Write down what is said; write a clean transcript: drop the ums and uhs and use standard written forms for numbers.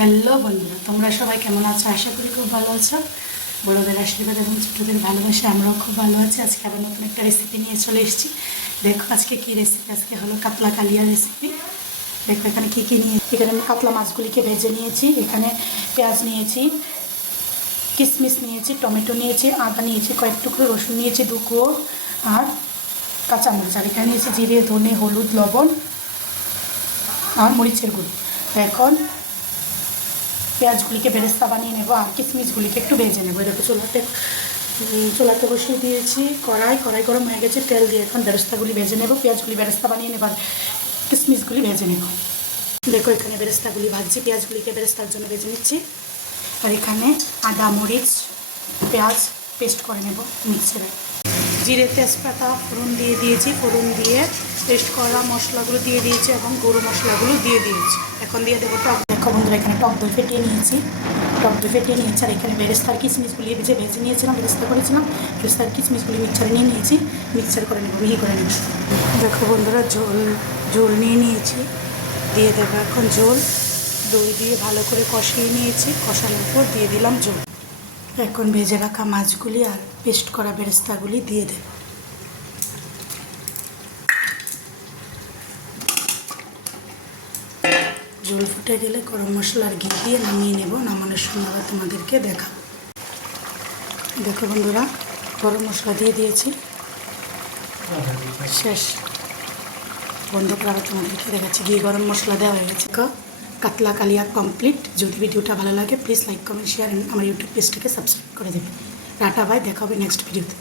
Hello বন্ধুরা, তোমরা সবাই কেমন আছো? আশা করি খুব ভালো আছো। বড়দের আশীর্বাদ এবং ছোটদের ভালোবাসা আমরাও খুব ভালো আছি। আজকে আবার নতুন একটা রেসিপি নিয়ে চলে এসেছি। দেখো আজকে কি রেসিপি, আজকে হলো কাতলা কালিয়া রেসিপি। দেখো এখানে কী কী নিয়ে, এখানে আমি কাতলা মাছগুলিকে ভেজে নিয়েছি। এখানে পেঁয়াজ নিয়েছি, কিশমিশ নিয়েছি, টমেটো নিয়েছি, আদা নিয়েছি, কয়েক টুকরো রসুন নিয়েছি, দুকো আর কাঁচামরিচ। আর এখানে নিয়েছি জিরে, ধনে, হলুদ, লবণ আর মরিচের গুঁড়ো। এখন পেঁয়াজগুলিকে বেরেস্তা বানিয়ে নেবো আর কিশমিশগুলিকে একটু ভেজে নেবো। দেখো চুলাতে বসিয়ে দিয়েছি কড়াই গরম হয়ে গেছে, তেল দিয়ে এখন বেরেস্তাগুলি ভেজে নেবো। পেঁয়াজগুলি বেরেস্তা বানিয়ে নেবো আর কিশমিশগুলি ভেজে নেব। দেখো এখানে বেরেস্তাগুলি ভাজছি, পেঁয়াজগুলিকে বেরেস্তার জন্য ভেজে নিচ্ছি। আর এখানে আদা, মরিচ, পেঁয়াজ পেস্ট করে নেব মিক্সারে। জিরে, তেজপাতা ফোড়ন দিয়ে দিয়েছি, ফোড়ন দিয়ে পেস্ট করা মশলাগুলো দিয়ে দিয়েছি এবং গুঁড়ো মশলাগুলো দিয়ে দিয়েছি। এখন দিয়ে দেবো টক। দেখো বন্ধুরা, এখানে টক দই ফেটিয়ে নিয়েছি আর এখানে বেরেস্তার কিশমিশগুলি ভেজে নিয়েছিলাম, বেরেস্তা করেছিলাম। বেরেস্তার কিশমিশগুলি মিক্সারে নিয়ে নিয়েছি, মিক্সার করে নেবো, মিহি করে নেব। দেখো বন্ধুরা, ঝোল নিয়ে নিয়েছি, দিয়ে দেবো এখন ঝোল। দই দিয়ে ভালো করে কষিয়ে নিয়েছি, কষানোর পর দিয়ে দিলাম ঝোল। এখন ভেজে রাখা মাছগুলি আর পেস্ট করা বেরেস্তাগুলি দিয়ে দেব। ঝোল ফুটে গেলে গরম মশলার ঘি দিয়ে নামিয়ে নেব। নামানোর সময় আবার তোমাদেরকে দেখাবো। দেখো বন্ধুরা, গরম মশলা দিয়ে দিয়েছি, শেষ বন্ধ করে আবার তোমাদেরকে দেখাচ্ছি। ঘি গরম মশলা দেওয়া হয়ে গেছে। কাতলা কালিয়া কমপ্লিট। যদি ভিডিওটা ভালো লাগে প্লিজ লাইক, কমেন্ট, শেয়ার আমার ইউটিউব পেজটাকে সাবস্ক্রাইব করে দেবে। টাটা বাই, দেখা হবে নেক্সট ভিডিওতে।